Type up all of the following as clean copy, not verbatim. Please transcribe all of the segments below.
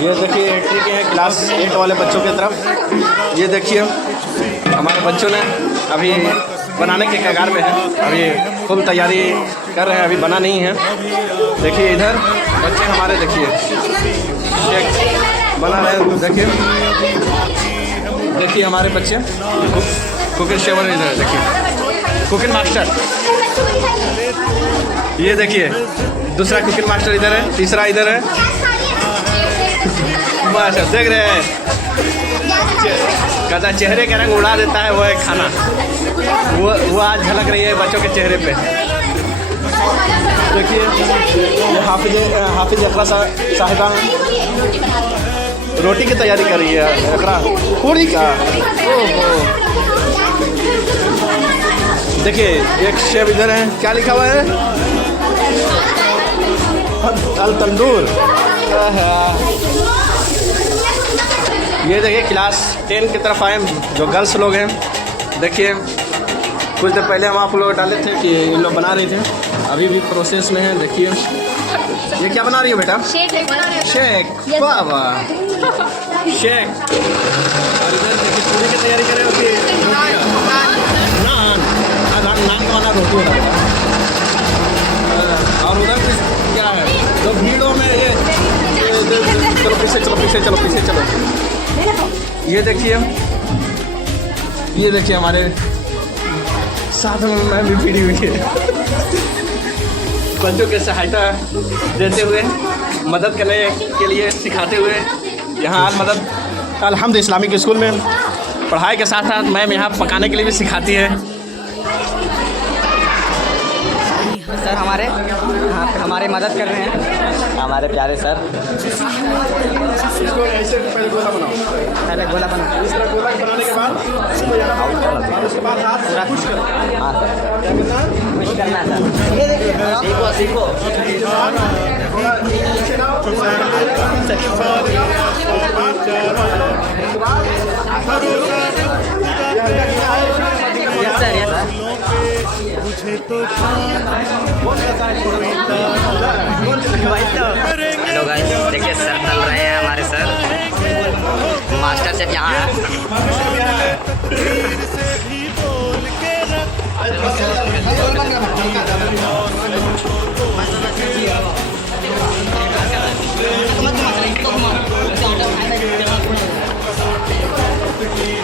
ये देखिए एंट्री के हैं क्लास 8 वाले बच्चों की तरफ। ये देखिए हमारे बच्चों ने अभी बनाने के कगार में है, अभी फुल तैयारी कर रहे हैं, अभी बना नहीं है। देखिए इधर बच्चे हमारे देखिए शेक बना रहे हैं। देखिए हमारे बच्चे कुकिंग शेवर इधर देखिए कुकिंग मास्टर। ये देखिए दूसरा कुकिंग मास्टर इधर है, तीसरा इधर है। मास्टर देख रहे हैं कहता चेहरे का रंग उड़ा देता है वो है खाना। वो आज झलक रही है बच्चों के चेहरे पे। देखिए हाफिज अकरा साहिबा रोटी की तैयारी कर रही है। अकरा पूरी का देखिए एक शेफ इधर है, क्या लिखा हुआ है अल तंदूर। ये देखिए क्लास 10 की तरफ आए जो गर्ल्स लोग हैं। देखिए कुछ देर पहले हम आप लोग डाले थे कि इन लोग बना रहे थे, अभी भी प्रोसेस में है। देखिए ये क्या बना रही हो बेटा? शेक। वाह वाह शेक। और इधर देखिए पूरी की तैयारी कर रहे हो। नान वाला रोटी होता है। और उधर क्या है तो भीड़ों में ये चलो पीछे चलो। ये देखिए हमारे साथ में मैं भी भिड़ी हुई है बच्चों के सहायता देते हुए, मदद करने के लिए सिखाते हुए। यहाँ आज मदद अल्हम्द इस्लामिक स्कूल में पढ़ाई के साथ साथ मैम यहाँ पकाने के लिए भी सिखाती है। सर हमारे मदद कर रहे हैं हमारे प्यारे सर। इसको ऐसे पहले गोला बनाओ, पहले गोला बनाओ। इस तरह गोला बनाने के बाद उसके बाद हाथ पूरा खुश करो। हाँ सर क्या करना है? खुश करना है सर। ये देखिए सीखो। यस सर हेलो गाइस, देखिए सर तल रहे हैं हमारे सर। मास्टर शेफ यहाँ है।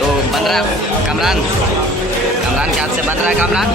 तो बन रहा है कमरान के हाथ से बन रहा है कमरान।